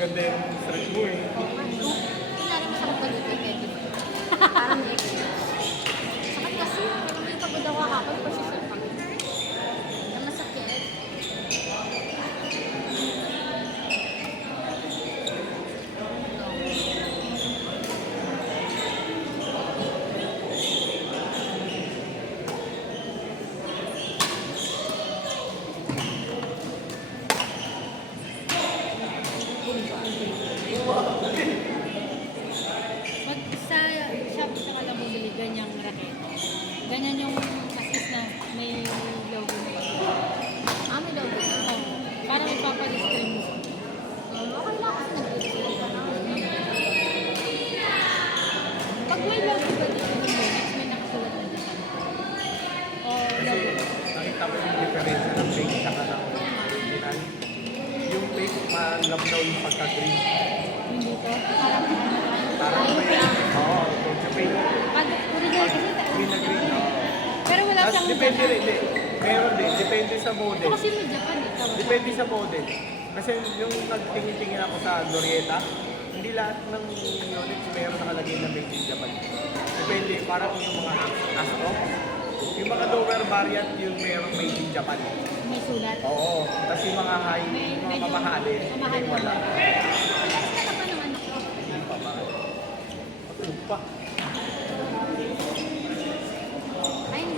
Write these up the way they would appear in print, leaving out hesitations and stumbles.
maganda yung stretch mo eh. Oo nga. Kailangan masakit pag-ibig eh. Parang extra. Sakit kasi. Pero may pagod ako kakapag position pa. Na masakit. Pag sa shop sa ka lang bumili, ganyang racket. Ganyan yung assist na may logo na yun. May logo na. Oo. Parang ipapadisplay mo. Okay lang kasi nag-i-display ka na. Pag may logo ba dito ng Monex, may nakasulat na dyan. O logo. Nakita mo yung diferensya ng fake saka ng original. Yung fake, malabnaw yung pagka-green. Yung dito. Parang may, oo, yung fake. Pag original kasi Green na green, oo. pero wala Tapos siyang depende rin, hindi. Meron din, depende sa Ito model. kasi may Japan eh. Tawag. Depende sa model. Kasi yung nagtingin-tingin ako sa Norieta, hindi lahat ng units meron nakalagay na made in Japan. Depende, parang yung mga Astro. Yung mga lower variant, yung meron made in Japan. May sulat. Oo. Tapos yung mga high, May- yung mga medyo mamahalin, mamahalin. may wala. Relax ka naman ng anak ko. Hindi pa ba? Patulog pa. Ay, hindi.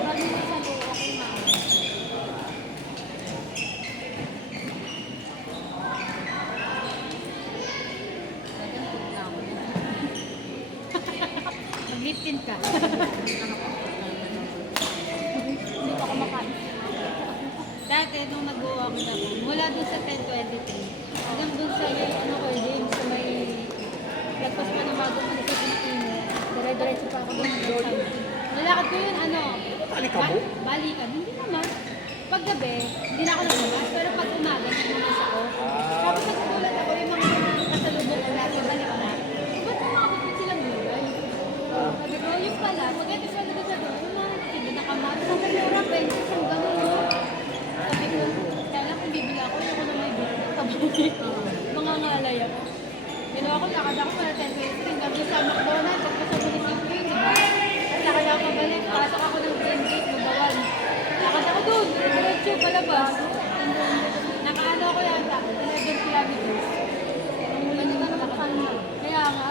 Pag hindi sa loob, okay na. Nagantog na ako. Mag-liptin ka. Hindi pa ako makain. Dati, nung nag-walk na ako, mula dun sa 1023, hanggang dun sa ano ko, James, sa may lagpas pa ng bago ko sa Pilipino, dire-diretso pa ako dun hanggang sa nalakad ko yun, ano, Alikabo? balikan. Hindi naman. Pag gabi, hindi na ako naglabas, pero pag umaga, naglabas ako. Tapos nagsulat ako yung mga kasalubong ko natin, balik na. Ba't nakakapit silang gulay? Sabi ko, yung pala, maganda siya na sa doon, yung mga tiga na kamatis, sa Melora, 20, isang gano'n, no? Sabi ko, kaya lang kung bibili ako, yung ko na may bili. Sabi ko, mga ngalay ako. Ginawa ko, lakad ako para 10-20, hanggang doon sa McDonald's, at sa munisipyo, di ba? At lakad ako pabalik, pasok ako ng 10 gate, mabawan. Lakad ako doon, diretso palabas. Nakaano ako yata, 11 kilometers. Ganyan ka naman kanina. Kaya nga,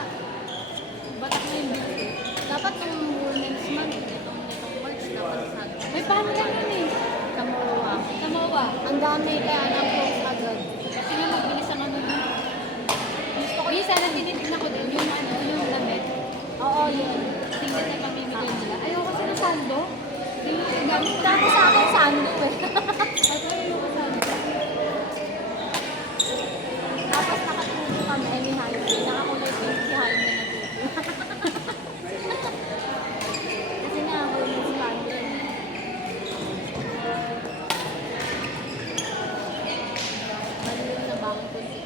batak na yung bill. Dapat nung Women's Month, itong March, dapat sa May paano lang yun eh. sa Moa. Sa MOA. Ang dami kaya na-post agad. Kasi nga mabilis ang ano yun. Gusto ko yung sana tinitignan ko din, yung ano, yung damit. Oo, yun. Tingnan na pamimigay nila. Ayaw kasi ng sando. Dati sa akin, sando eh. At ayaw ko sando. Tapos nakatulog kami, ni Jaime. Nakakulay pink si Jaime na tuto. Kasi nga, Women's Month yun. Mali yung nabangon ko si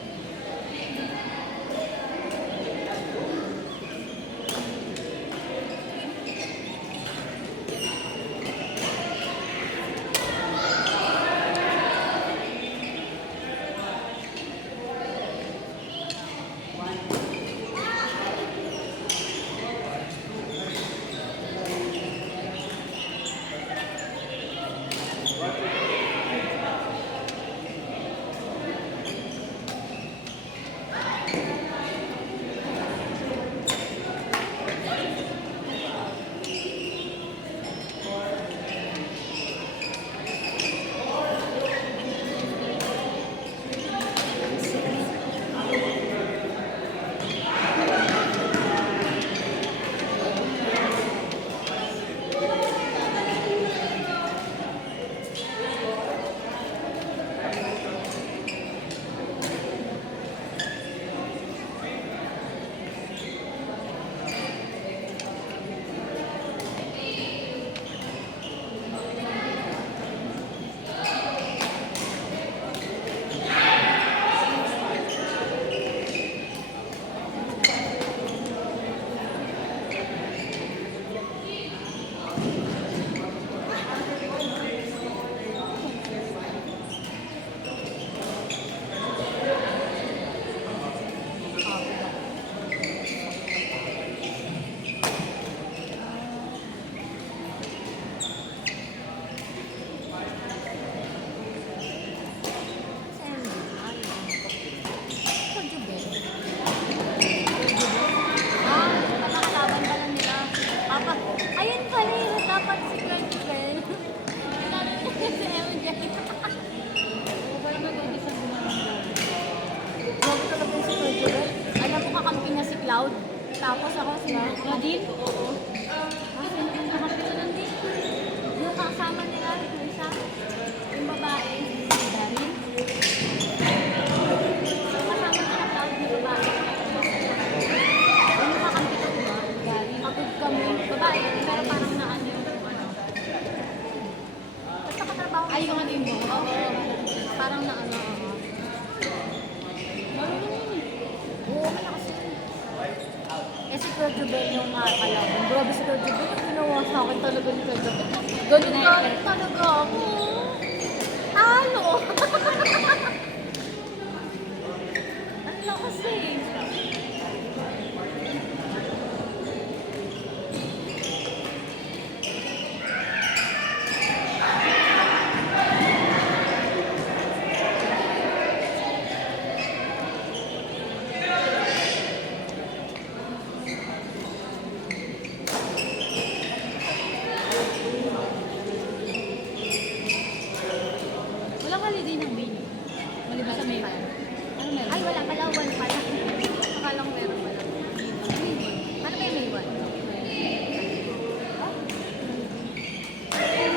Cloud. Tapos ako si Claudine? Oo. Kasi nung nakakampi ko nun din. Yung kasama nila, yung isa, yung babae, Si Darin? yung kasama nila Cloud, yung babae. Yung nakakampi ko, diba? Darin. Pagod kami, babae, pero parang naano yung ano. Basta katrabaho. Ay, yung ano yung buhok? Oo. Parang naano, oo. Oo, malakas yun. Eh si Kuya Jubel yung nakakalaban. Grabe si Kuya Jubel, yung ginawa sa akin talaga ni Kuya Jubel. Ganun galit talaga ako. Talo! Ang lakas eh. Walang holiday ng May. Maliban sa May 1. Ano meron? Ay, wala pala. One pala. Akalang meron pala. Ano ba yung May 1?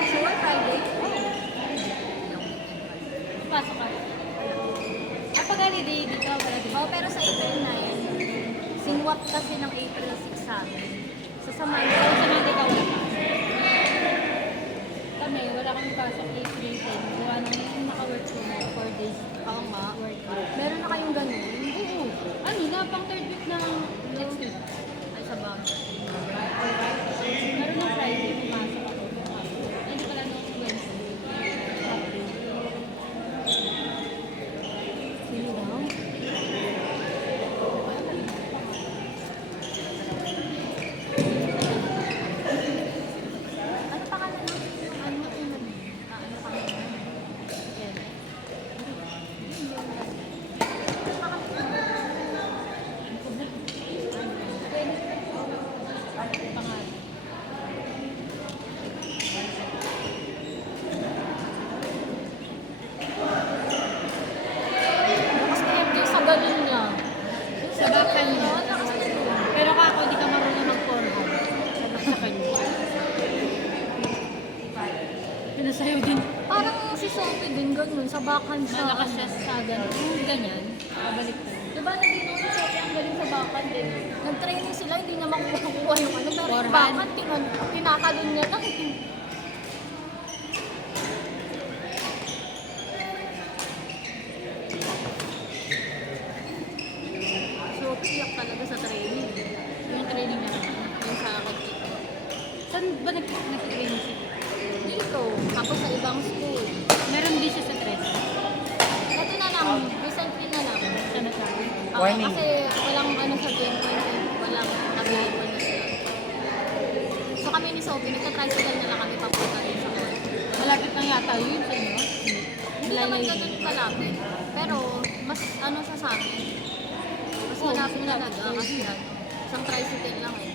Sure, Friday? Pasok ka. Ah, pag holiday dito, wala din. Oo, pero sa April 9, sinwap kasi ng April 6 sa amin. So sa Monday, So, sa Monday ka wala pa. Kami, wala kami pasok April 10. Gawa naman yung naka-work ko na 4 days. oo nga. Work. Meron na kayong ganun? Oo. Ano na, pang third week ng next week. Ay, sa bagay. Meron ng Friday, pumasok ako. Ay, di pala nung Wednesday. Sino daw? Ano pa ka na nun? Ano yung ano pa ka na? Yan. Pangalan. Lakas na MJ sa ganun niya. Sa bakal niya. Oo, lakas na yun. Pero kako, di ka marunong mag-forehand. Sa kanya. Pinasayaw din. Parang si Sophie din ganun, sa backhand siya. Malakas siya sa ganun. Ganyan. Pabalik ko. Diba naging si Sophie ang galing sa backhand din. Nag-training sila, hindi niya makukuha yung ano. Pero yung Forehand. backhand, tinatalon niya na. Sophie, iyak talaga sa training. Yung training niya. Yung sa akin dito. Saan ba nag-training siya? Dito, tapos sa ibang school. Meron din siya sa tres. Ito na lang, recently na lang. Siya na sa akin. Oo, Warning. kasi walang ano sa game point, walang available na sila. So kami ni Sophie, nagka-tricycle na lang kami papunta rin sa court. Malapit lang yata yun sa inyo. Hindi naman ganun kalapit. Pero, mas ano sa amin. Mas Oo, malapit mas malapit. talaga kasi ano, isang tricycle lang eh.